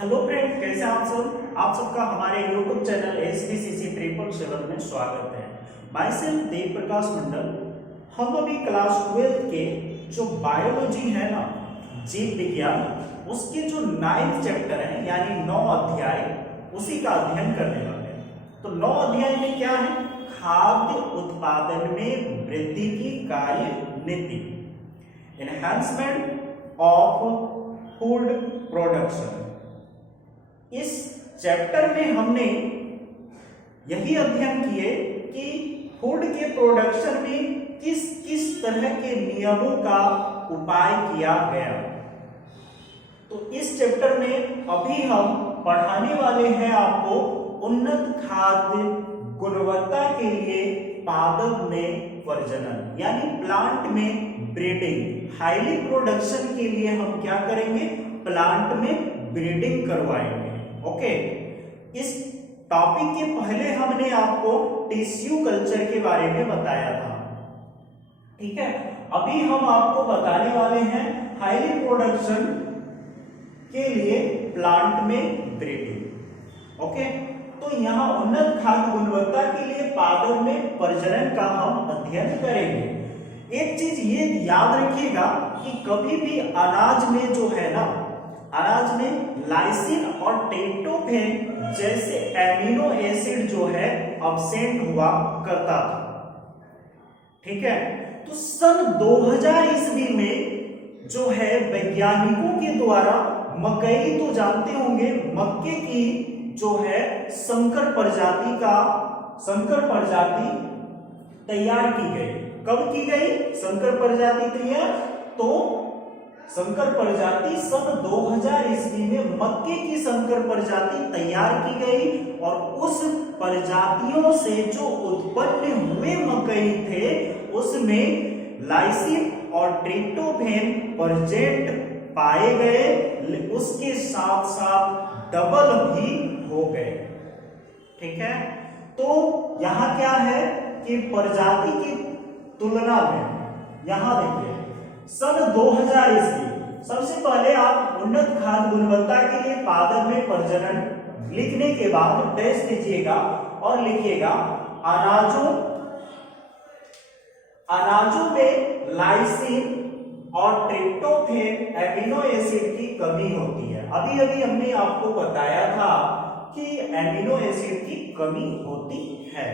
Hello friend, कैसे आप सब? आप सबका हमारे YouTube चैनल SBCC 777 में स्वागत है। माय सेल्फ देव प्रकाश मंडल। हम अभी क्लास 12 के जो बायोलॉजी है ना, जीव विज्ञान, उसके जो 9th चैप्टर है यानी 9 अध्याय, उसी का अध्ययन करने वाले हैं। तो 9 अध्याय में क्या है? खाद्य उत्पादन में वृद्धि की कार्य नीति, एनहांसमेंट ऑफ फूड प्रोडक्शन। इस चैप्टर में हमने यही अध्ययन किए कि फूड के प्रोडक्शन में किस किस तरह के नियमों का उपाय किया गया। तो इस चैप्टर में अभी हम पढ़ाने वाले हैं आपको उन्नत खाद्य गुणवत्ता के लिए पादप में प्रजनन यानी प्लांट में ब्रीडिंग। हाईली प्रोडक्शन के लिए हम क्या करेंगे? प्लांट में ब्रीडिंग करवाएंगे। ओके, इस टॉपिक के पहले हमने आपको टिश्यू कल्चर के बारे में बताया था, ठीक है। अभी हम आपको बताने वाले हैं हाईली प्रोडक्शन के लिए प्लांट में ब्रीडिंग। ओके, तो यहाँ उन्नत खाद्य गुणवत्ता के लिए पादप में प्रजनन का हम अध्ययन करेंगे। एक चीज ये याद रखिएगा कि कभी भी अनाज में जो है ना, अनाज में लाइसिन और ट्रिप्टोफैन जैसे एमिनो एसिड जो है अब्सेंट हुआ करता था, ठीक है। तो सन 2000 ईस्वी में जो है वैज्ञानिकों के द्वारा मकई, तो जानते होंगे, मक्के की जो है संकर प्रजाति तैयार की गई। कब की गई संकर प्रजाति तैयार? तो संकर प्रजाति सन 2000 ईस्वी में मक्के की संकर प्रजाति तैयार की गई और उस प्रजातियों से जो उत्पन्न हुए मकई थे उसमें लाइसिन और ट्रिप्टोफैन प्रेजेंट पाए गए, उसके साथ साथ डबल भी हो गए, ठीक है। तो यहां क्या है कि प्रजाति की तुलना में यहां देखिए सन 2000 ईस्वी, सबसे पहले आप उन्नत खाद्य गुणवत्ता के लिए पादप में प्रजनन लिखने के बाद डैश दीजिएगा और लिखिएगा अनाजों में लाइसिन और ट्रिप्टोफैन एमिनो एसिड की कमी होती है। अभी अभी हमने आपको बताया था कि एमिनो एसिड की कमी होती है,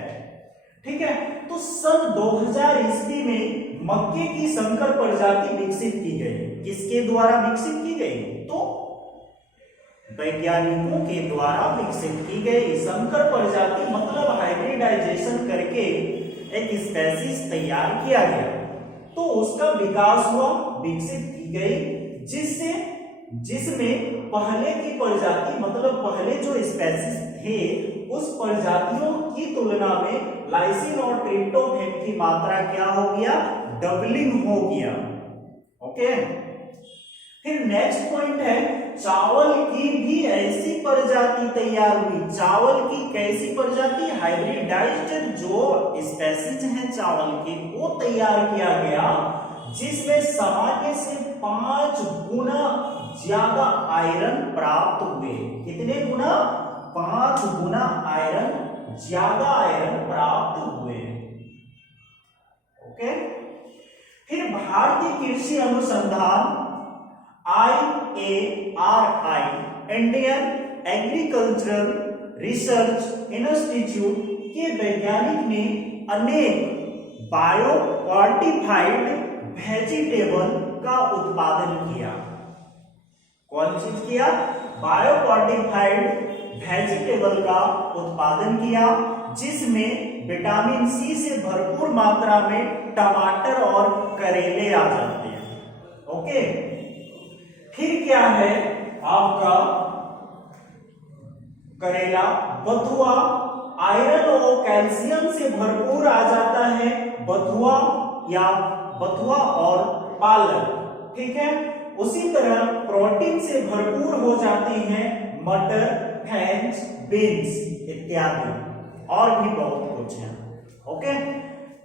ठीक है। तो सन 2000 ईस्वी में मक्के की संकर प्रजाति विकसित की गई। किसके द्वारा विकसित की गई? तो वैज्ञानिकों के द्वारा विकसित की गई संकर प्रजाति, मतलब हाइब्रिडाइजेशन करके एक स्पेसीज तैयार किया गया। तो उसका विकास हुआ, विकसित की गई, जिसमें पहले की प्रजाति, मतलब पहले जो स्पेसीज थे उस प्रजातियों की तुलना में लाइसिन और ट्रिप्टोफैन की मात्रा क्या हो गया? डबलिंग हो गया। ओके, फिर नेक्स्ट पॉइंट है चावल की भी ऐसी प्रजाति तैयार हुई। चावल की कैसी प्रजाति? हाइब्रिडाइज्ड जो स्पेसीज हैं चावल के, वो तैयार किया गया, जिसमें सामान्य से 5 गुना ज्यादा आयरन प्राप्त हुए। कितने गुना? 5 गुना ज्यादा आयरन प्राप्त हुए। ओके, फिर भारतीय कृषि अनुसंधान IARI, Indian agricultural research institute के वैज्ञानिक ने अनेक बायो फॉर्टिफाइड वेजिटेबल का उत्पादन किया। कौन चीज किया? बायो फॉर्टिफाइड वेजिटेबल का उत्पादन किया, जिसमें विटामिन सी से भरपूर मात्रा में टमाटर और करेले आ जाते हैं। ओके, फिर क्या है आपका करेला, बथुआ, आयरन और कैल्शियम से भरपूर आ जाता है बथुआ और पालक, ठीक है। उसी तरह प्रोटीन से भरपूर हो जाते हैं मटर, फ्रेंच बीन्स इत्यादि, और भी बहुत कुछ है। ओके,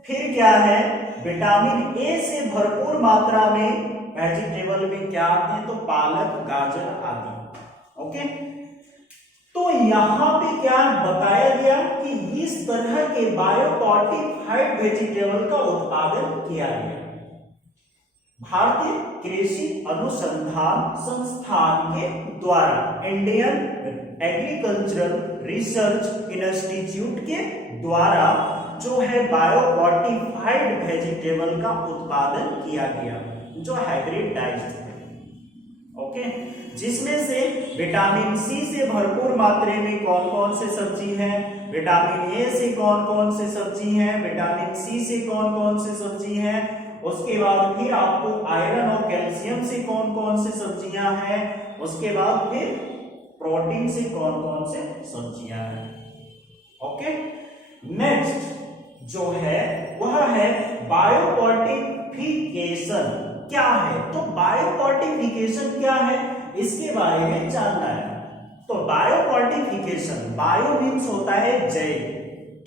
फिर क्या है? विटामिन ए से भरपूर मात्रा में वेजिटेबल में क्या आते हैं? तो पालक, गाजर आदि। ओके, तो यहां पे क्या बताया गया कि इस तरह के बायोफॉर्टिफाइड वेजिटेबल का उत्पादन किया गया। भारतीय कृषि अनुसंधान संस्थान के द्वारा, इंडियन एग्रीकल्चरल रिसर्च इंस्टीट्यूट के द्वारा जो है बायोफॉर्टिफाइड वेजिटेबल का उत्पादन किया गया, जो हाइब्रिडाइज्ड है। ओके, जिसमें से विटामिन सी से भरपूर मात्रा में कौन कौन से सब्जी है, विटामिन ए से कौन कौन से सब्जी है, विटामिन सी से कौन कौन से सब्जी है, उसके बाद फिर आपको आयरन और कैल्शियम से कौन कौन से सब्जियां हैं, उसके बाद फिर प्रोटीन से कौन कौन से सब्जियां हैं। ओके, नेक्स्ट जो है वह है बायोफॉर्टिफिकेशन क्या है। तो बायोफॉर्टिफिकेशन क्या है, इसके बारे में जानना है। तो बायोफॉर्टिफिकेशन, बायो मीन्स होता है जैव,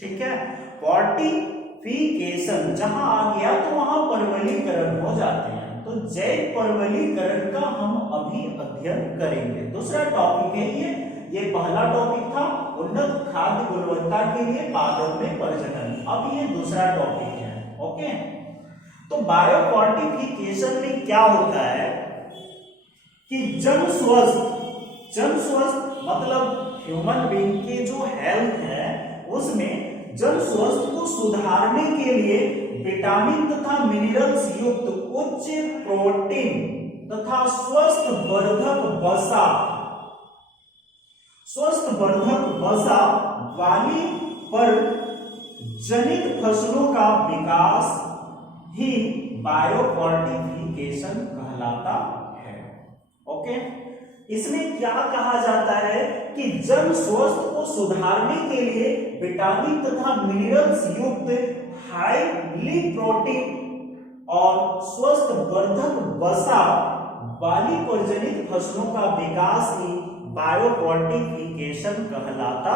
ठीक है, फॉर्टिफिकेशन जहां आ गया तो वहां परवलीकरण हो जाते हैं। तो जैव परवलीकरण का हम अभी अध्ययन करेंगे। दूसरा टॉपिक है ये पहला टॉपिक था उन्नत खाद्य गुणवत्ता के लिए पादप में प्रजनन, अब ये दूसरा टॉपिक है। ओके, तो बायोफॉर्टिफिकेशन में क्या होता है कि जन स्वस्थ मतलब ह्यूमन बीइंग के जो हेल्थ है उसमें जन स्वास्थ्य को सुधारने के लिए विटामिन तथा मिनरल्स युक्त उच्च प्रोटीन तथा स्वस्थ वर्धक वसा वाली पर जनित फसलों का विकास ही बायोफॉर्टिफिकेशन कहलाता है। ओके, इसमें क्या कहा जाता है कि जन स्वास्थ्य को सुधारने के लिए विटामिन तथा मिनरल्स युक्त हाईली प्रोटीन और स्वस्थ वर्धक वसा वाली प्रजनित फसलों का विकास ही बायोफॉर्टिफिकेशन कहलाता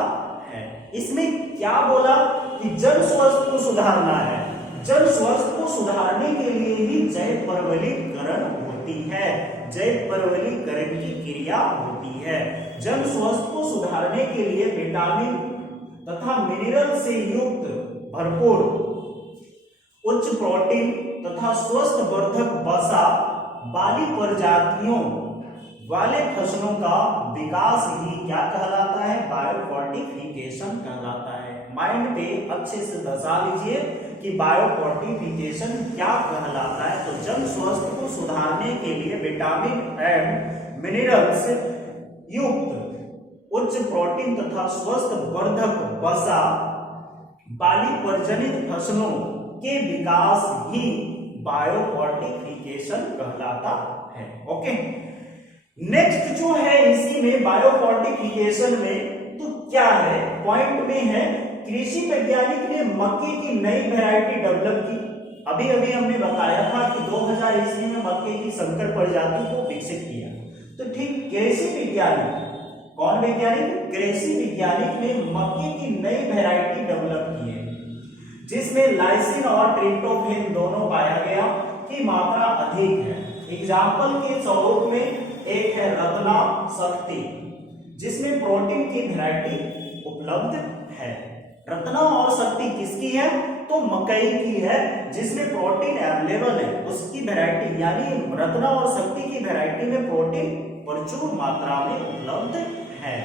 है। इसमें क्या बोला कि जन स्वास्थ्य को सुधारना है, जन स्वास्थ्य को सुधारने के लिए ही जैव परवलीकरण होती है, जैव परवलीकरण की क्रिया होती है। जन स्वास्थ्य को सुधारने के लिए विटामिन तथा मिनरल से युक्त भरपूर उच्च प्रोटीन तथा स्वस्थ वर्धक वसा वाली प्रजातियों वाले फसलों का विकास ही क्या कहलाता है, बायोफॉर्टिफिकेशन कहलाता है। माइंड पे अच्छे से दर्शा लीजिए कि बायोफॉर्टिफिकेशन क्या कहलाता है। तो जन स्वास्थ्य को सुधारने के लिए विटामिन एंड मिनरल्स युक्त उच्च प्रोटीन तथा स्वस्थ वर्धक वसा वाली प्रजनित फसलों के विकास ही बायोफॉर्टिफिकेशन कहलाता है। ओके, नेक्स्ट जो है इसी में बायोफॉर्टिफिकेशन में तो क्या है, पॉइंट में है कृषि वैज्ञानिक ने मक्के की नई वैरायटी डेवलप की। अभी अभी हमने बताया था कि 2000 ईस्वी में मक्के की संकर प्रजाति को विकसित किया। तो ठीक कृषि वैज्ञानिक, कौन वैज्ञानिक, कृषि वैज्ञानिक ने मक्के की नई वैरायटी डेवलप की है जिसमें लाइसिन और ट्रिप्टोफैन दोनों पाया गया की मात्रा अधिक है। एग्जाम्पल के स्वरूप में एक है रत्ना शक्ति जिसमें प्रोटीन की वैरायटी उपलब्ध है। रत्ना और शक्ति किसकी है, तो मकई की है जिसमें प्रोटीन अवेलेबल है, उसकी वैरायटी यानी रत्ना और शक्ति की वैरायटी में प्रोटीन प्रचुर मात्रा में उपलब्ध है।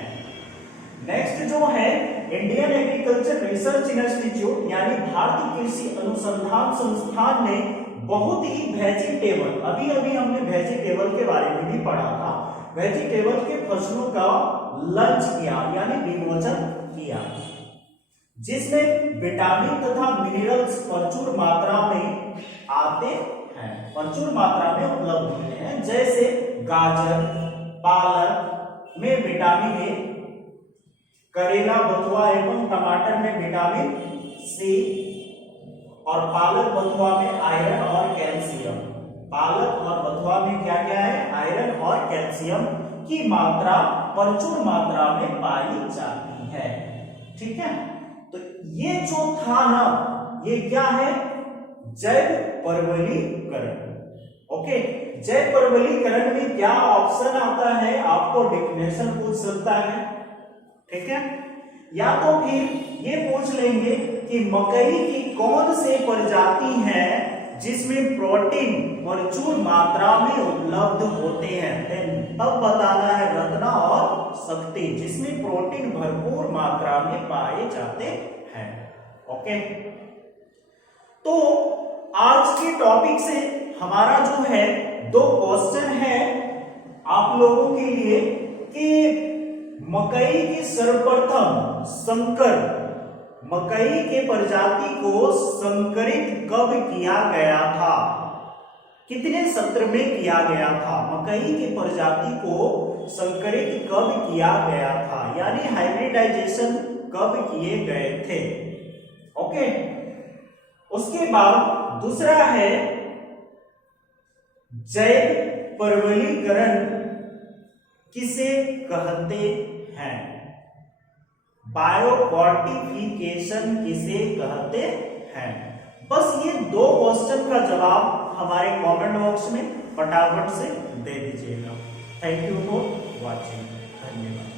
नेक्स्ट जो है इंडियन एग्रीकल्चर रिसर्च इंस्टीट्यूट यानी भारतीय कृषि अनुसंधान संस्थान ने बहुत ही वेजिटेबल, अभी अभी हमने वेजिटेबल के बारे में भी पढ़ा था, वेजिटेबल के फसलों का लंच किया यानी विमोचन किया जिसमें विटामिन तथा मिनरल्स प्रचुर मात्रा में आते हैं, प्रचुर मात्रा में उपलब्ध होते हैं। जैसे गाजर, पालक में विटामिन ए, करेला, बथुआ एवं टमाटर में विटामिन सी और पालक बथुआ में आयरन और कैल्शियम। पालक और बथुआ में क्या क्या है, आयरन और कैल्शियम की मात्रा प्रचुर मात्रा में पाई जाती है। ठीक है, तो ये जो था ना, ये क्या है, जैव परवलीकरण। ओके, जैव परवलीकरण में क्या ऑप्शन आता है, आपको डेफिनेशन पूछ सकता है, ठीक है। या तो फिर ये पूछ लेंगे कि मकई की कौन से प्रजाति है जिसमें प्रोटीन प्रचुर मात्रा में उपलब्ध होते हैं, देन तब बताना है रत्ना और शक्ति जिसमें प्रोटीन भरपूर मात्रा में पाए जाते हैं। ओके, तो आज के टॉपिक से हमारा जो है 2 क्वेश्चन है आप लोगों के लिए कि मकई की सर्वप्रथम संकर मकई के प्रजाति को संकरित कब किया गया था, कितने सत्र में किया गया था, मकई की प्रजाति को संकरित कब किया गया था, यानी हाइब्रिडाइजेशन कब किए गए थे। ओके, उसके बाद दूसरा है जैव परवलीकरण किसे कहते हैं, बायोफोर्टिफिकेशन किसे कहते हैं। बस ये 2 क्वेश्चन का जवाब हमारे कमेंट बॉक्स में फटाफट से दे दीजिएगा। थैंक यू फॉर वॉचिंग, धन्यवाद।